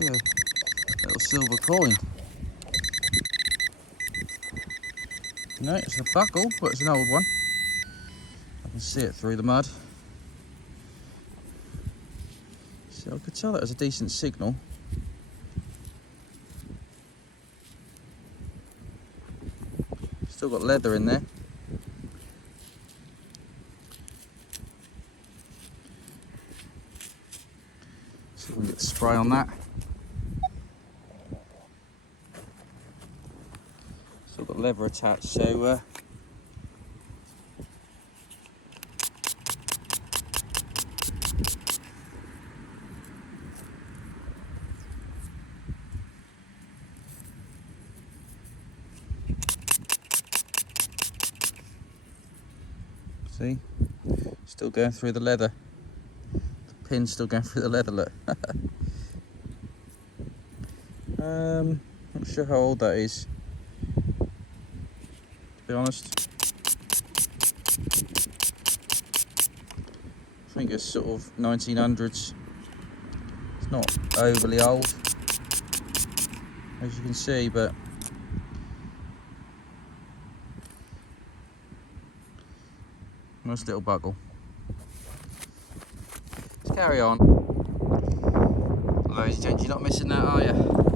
be a little silver coin. No, it's a buckle, but it's an old one. I can see it through the mud. So I could tell that was a decent signal. Still got leather in there. See if we can get the spray on that. Still got leather attached, so see, still going through the leather. The pin's still going through the leather, look. Not sure how old that is, to be honest. I think it's sort of 1900s. It's not overly old, as you can see, but nice little buckle. Let's carry on. Ladies and gents, you're not missing that, are you?